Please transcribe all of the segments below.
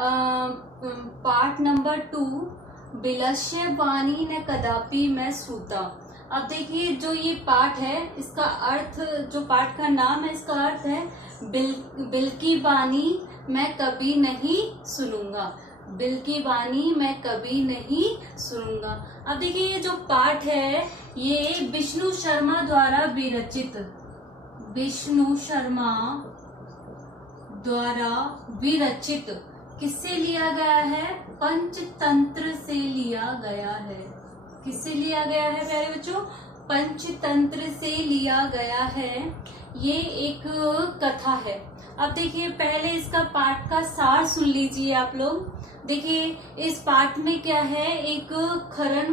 पाठ नंबर 2, बिलस्य वाणी न कदापि मैं सूता। अब देखिए जो ये पाठ है इसका अर्थ, जो पाठ का नाम है इसका अर्थ है बिल की वाणी मैं कभी नहीं सुनूंगा। बिल की वाणी मैं कभी नहीं सुनूंगा। अब देखिए ये जो पाठ है ये विष्णु शर्मा द्वारा विरचित, विष्णु शर्मा द्वारा विरचित किससे लिया गया है? पंचतंत्र से लिया गया है। किससे लिया गया है प्यारे बच्चों? पंचतंत्र से लिया गया है। ये एक कथा है। अब देखिए पहले इसका पाठ का सार सुन लीजिए आप लोग। देखिए इस पाठ में क्या है, एक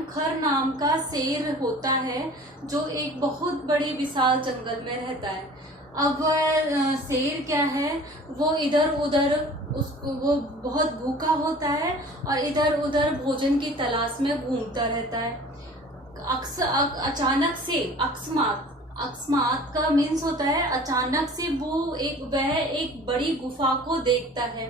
खर नाम का शेर होता है जो एक बहुत बड़े विशाल जंगल में रहता है। अब शेर क्या है, वो इधर उधर वो बहुत भूखा होता है और इधर उधर भोजन की तलाश में घूमता रहता है। अचानक से, अकस्मात का मीन्स होता है अचानक से, वह एक बड़ी गुफा को देखता है।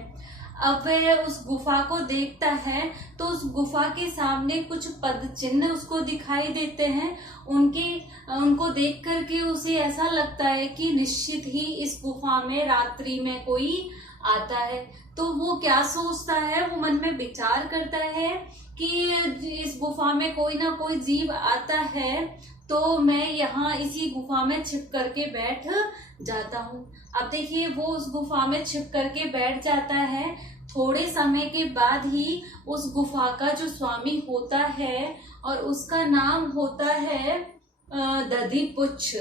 अब वह उस गुफा को देखता है तो उस गुफा के सामने कुछ पद चिन्ह उसको दिखाई देते हैं। उनको देख करके उसे ऐसा लगता है कि निश्चित ही इस गुफा में रात्रि में कोई आता है। तो वो क्या सोचता है, वो मन में विचार करता है कि इस गुफा में कोई ना कोई जीव आता है तो मैं यहाँ इसी गुफा में छिप करके बैठ जाता हूँ। अब देखिए वो उस गुफा में छिप करके बैठ जाता है। थोड़े समय के बाद ही उस गुफा का जो स्वामी होता है और उसका नाम होता है दधिपुच्छ।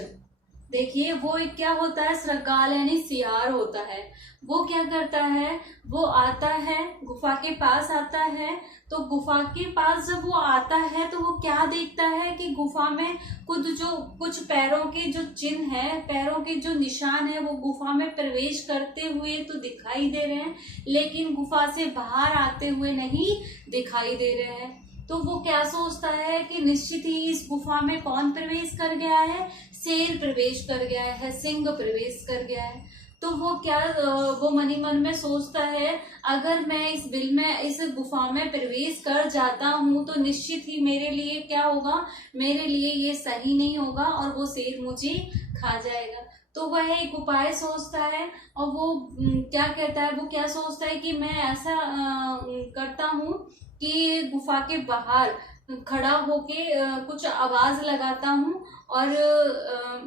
देखिए वो एक क्या होता है, श्रृगाल यानी सियार होता है। वो क्या करता है, वो आता है गुफा के पास आता है। तो गुफा के पास जब वो आता है तो वो क्या देखता है कि गुफा में कुछ पैरों के जो चिन्ह है, पैरों के जो निशान है वो गुफा में प्रवेश करते हुए तो दिखाई दे रहे हैं, लेकिन गुफा से बाहर आते हुए नहीं दिखाई दे रहे हैं। तो वो क्या सोचता है कि निश्चित ही इस गुफा में कौन प्रवेश कर गया है? शेर प्रवेश कर गया है, सिंह प्रवेश कर गया है। तो वो मनी मन में सोचता है अगर मैं इस गुफा में प्रवेश कर जाता हूँ तो निश्चित ही मेरे लिए क्या होगा, मेरे लिए ये सही नहीं होगा और वो शेर मुझे खा जाएगा। तो वह एक उपाय सोचता है और वो क्या कहता है, वो क्या सोचता है कि मैं ऐसा करता हूँ कि गुफा के बाहर खड़ा होके कुछ आवाज लगाता हूँ और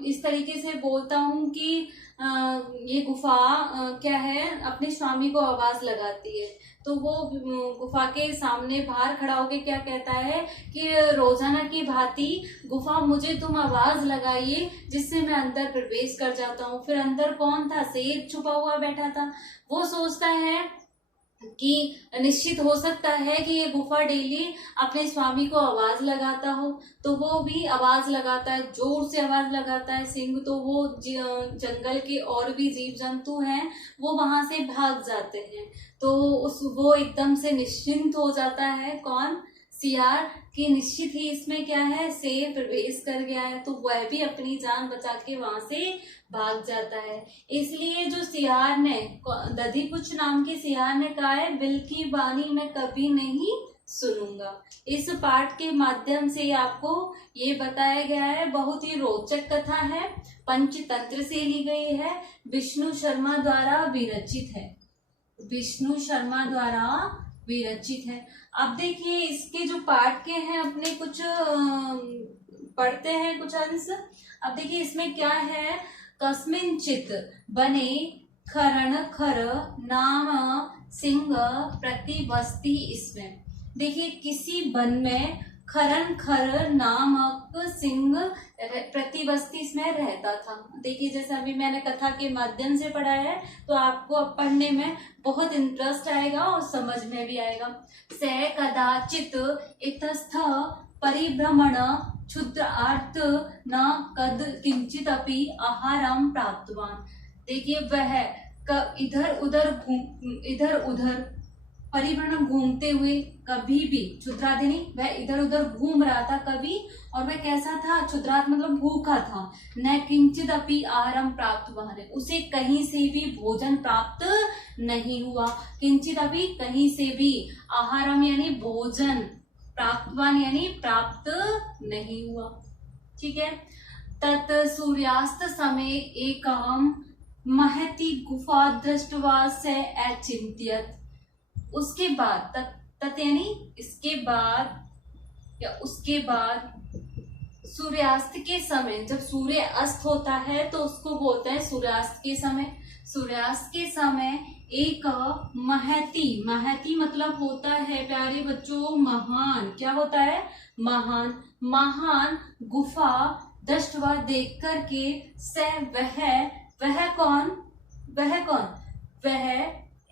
इस तरीके से बोलता हूँ कि ये गुफा क्या है, अपने स्वामी को आवाज लगाती है। तो वो गुफा के सामने बाहर खड़ा होके क्या कहता है कि रोजाना की भांति गुफा मुझे तुम आवाज लगाइए जिससे मैं अंदर प्रवेश कर जाता हूँ। फिर अंदर कौन था? शेर छुपा हुआ बैठा था। वो सोचता है कि निश्चित हो सकता है कि ये गुफा डेली अपने स्वामी को आवाज लगाता हो। तो वो भी आवाज लगाता है, जोर से आवाज लगाता है। सिंह तो वो जंगल के और भी जीव जंतु हैं वो वहां से भाग जाते हैं। तो वो एकदम से निश्चिंत हो जाता है, कौन? सियार, कि निश्चित ही इसमें क्या है, शेर प्रवेश कर गया है। तो वह भी अपनी जान बचा के वहां से भाग जाता है। इसलिए जो सियार ने, दधिपुच्छ नाम के सियार ने कहा है बिल की वाणी मैं कभी नहीं सुनूंगा। इस पाठ के माध्यम से आपको ये बताया गया है। बहुत ही रोचक कथा है, पंचतंत्र से ली गई है, विष्णु शर्मा द्वारा विरचित है, विष्णु शर्मा द्वारा विरचित है। अब देखिए इसके जो पाठ के हैं अपने कुछ पढ़ते हैं कुछ अंश। अब देखिए इसमें क्या है, कस्मिंचित बने खरण खर नाम सिंह प्रतिबस्ती। इसमें देखिए किसी वन में खरन खर नामक सिंह प्रतिबस्ती इसमें रहता था। देखिए जैसे अभी मैंने कथा के माध्यम से पढ़ा है तो आपको अब पढ़ने में बहुत इंटरेस्ट आएगा और समझ में भी आएगा। से कदाचित इतस्थ परिभ्रमण क्षुद्र अर्थ न कद किंचित अपि आहारम प्राप्तवान। देखिए वह इधर उधर परिभ्रमण घूमते हुए, कभी भी क्षुद्रादिनी वह इधर उधर घूम रहा था कभी, और वह कैसा था, क्षुद्रात मतलब भूखा था। न किंचित अपि आहारम प्राप्त हुआ, उसे कहीं से भी भोजन प्राप्त नहीं हुआ। किंचित अपि कहीं से भी, आहारम यानी भोजन, प्राप्तवान यानी प्राप्त नहीं हुआ। ठीक है। तत् सूर्यास्त समय एकम महती गुफा दृष्टवा से अचिंत्यत। उसके बाद तत् यानी इसके बाद या उसके बाद, सूर्यास्त के समय, जब सूर्य अस्त होता है तो उसको बोलते हैं सूर्यास्त के समय। सूर्यास्त के समय एक महती, महती मतलब होता है प्यारे बच्चों महान, क्या होता है, महान, महान गुफा दृष्टवा देख करके, से वह कौन, वह कौन, वह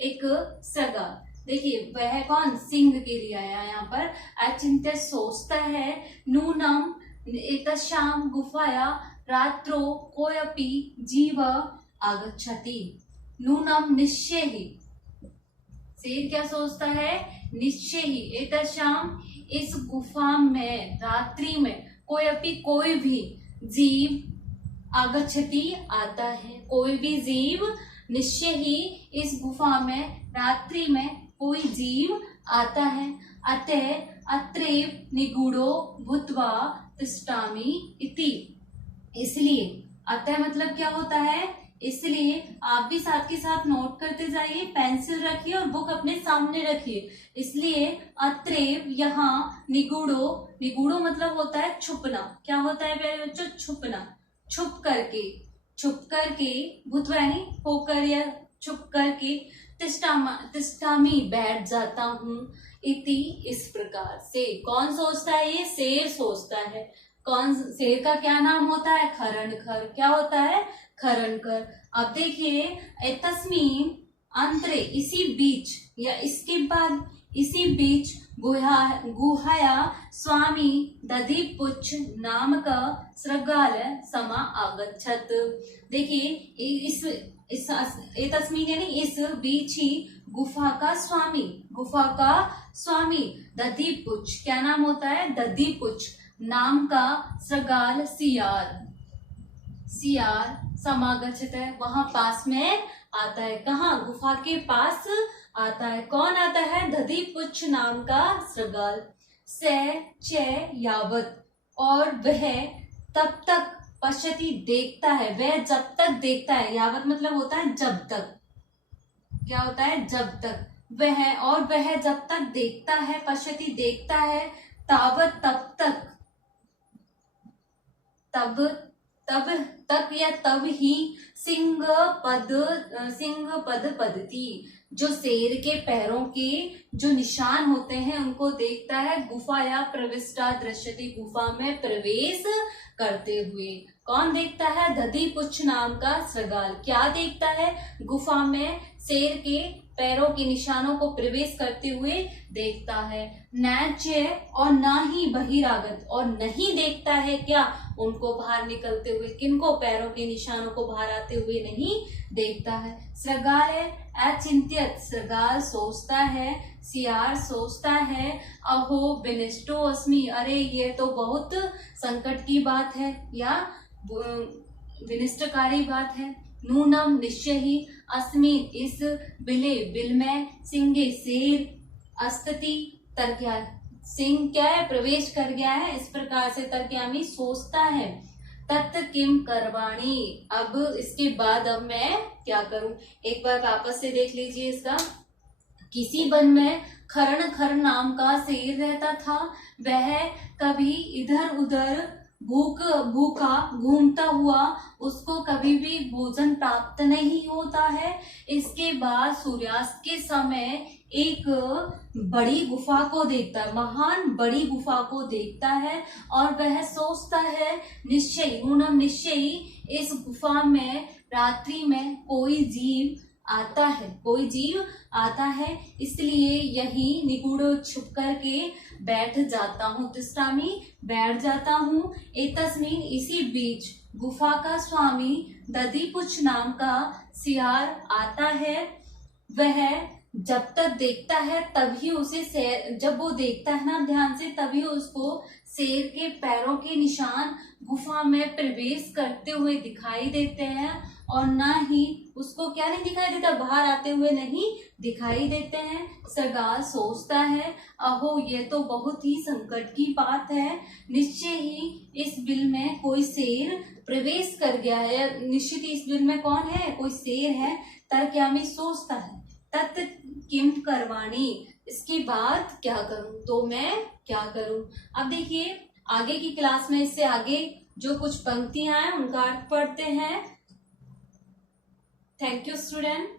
एक सगा, देखिए वह कौन, सिंह के लिए आया यहाँ पर। अचिंत्य सोचता है, नूनम एतस्याम गुफाया रात्रो कोयपि जीव आगच्छति। नूनम निश्चय ही, शेर क्या सोचता है, निश्चय ही, एतस्याम इस गुफा में रात्रि में, कोई भी जीव आगच्छति आता है, कोई भी जीव, निश्चय ही इस गुफा में रात्रि में कोई जीव आता है। अतः अत्रैव निगूढ़ो भूत्वा तिष्ठामि इति। इसलिए, अतः मतलब क्या होता है, इसलिए आप भी साथ के साथ नोट करते जाइए, पेंसिल रखिए और बुक अपने सामने रखिए। इसलिए अत्रैव यहाँ, निगूढ़ो, निगूढ़ो मतलब होता है छुपना, क्या होता है प्यारे बच्चों, छुपना, छुप करके, भूत्वा यानी होकर या छुप करके, तिष्ठामि बैठ जाता हूँ, इति इस प्रकार से। कौन सोचता है, ये शेर सोचता है। कौन, शेर का क्या नाम होता है, खरनखर, क्या होता है, खरनखर। अब देखिए, एतस्मिन अंतरे, इसी बीच या इसके बाद, इसी बीच गुहाया स्वामी दधिपुच्छ नाम का श्रृगाल समा आगच्छत। देखिए इस तस्मीर यानी इस बीच ही गुफा का स्वामी दधिपुच्छ, क्या नाम होता है, दधिपुच्छ नाम का श्रृगाल, सियार समागच्छत है, वहां पास में आता है। कहाँ, गुफा के पास आता है। कौन आता है, दधिपुच्छ नाम का श्रृगाल। से च यावत, और वह तब तक, पश्यति देखता है, वह जब तक देखता है, यावत मतलब होता है जब तक, क्या होता है, जब तक, वह, और वह जब तक देखता है, पश्यति देखता है, तावत तब तक, तब या तब ही सिंह पद पदती, जो शेर के पैरों के जो निशान होते हैं उनको देखता है, गुफा या प्रविष्टा दृश्यति, गुफा में प्रवेश करते हुए। कौन देखता है, दधिपुच्छ नाम का श्रृगाल क्या देखता है, गुफा में शेर के पैरों के निशानों को प्रवेश करते हुए देखता है। नैचे, और ना ही बहिरागत, और नहीं देखता है क्या, उनको बाहर निकलते हुए, किनको, पैरों के निशानों को बाहर आते हुए नहीं देखता है। श्रृगाल है अचिंत्यत, श्रृगाल सोचता है, सियार सोचता है, अहो विनिष्टो अस्मि, अरे ये तो बहुत संकट की बात है या विनिष्टकारी बात है। नूनम निश्चय ही, अस्मिन इस बिल में, सिंगे शेर, अस्तति तरक्या, सिंह क्या है, प्रवेश कर गया है, इस प्रकार से तरक्यामी सोचता है। तत् किम करवाणी, अब इसके बाद अब मैं क्या करूं, एक बार वापस से देख लीजिए इसका। किसी वन में खरनखर नाम का शेर रहता था, वह कभी इधर उधर भूखा घूमता हुआ, उसको कभी भी भोजन प्राप्त नहीं होता है। इसके बाद सूर्यास्त के समय एक बड़ी गुफा को देखता है, महान बड़ी गुफा को देखता है, और वह सोचता है, निश्चय, नूनम निश्चय, इस गुफा में रात्रि में कोई जीव आता है, इसलिए यही निगूढ़ छुप करके बैठ जाता हूँ, तिष्ठामि बैठ जाता हूँ। एतस्मिन इसी बीच गुफा का स्वामी दधिपुच्छ नाम का सियार आता है, वह जब तक देखता है तभी उसे शेर, जब वो देखता है ना ध्यान से, तभी उसको शेर के पैरों के निशान गुफा में प्रवेश करते हुए दिखाई देते हैं, और ना ही उसको क्या नहीं दिखाई देता, बाहर आते हुए नहीं दिखाई देते हैं। सरदार सोचता है, अहो ये तो बहुत ही संकट की बात है, निश्चय ही इस बिल में कोई शेर प्रवेश कर गया है, निश्चित ही इस बिल में कौन है, कोई शेर है। तर्कयामी सोचता है, तत् किम करवाणी, इसके बाद क्या करूं, तो मैं क्या करूं। अब देखिए आगे की क्लास में इससे आगे जो कुछ पंक्तियां हैं उनका अर्थ पढ़ते हैं। Thank you student.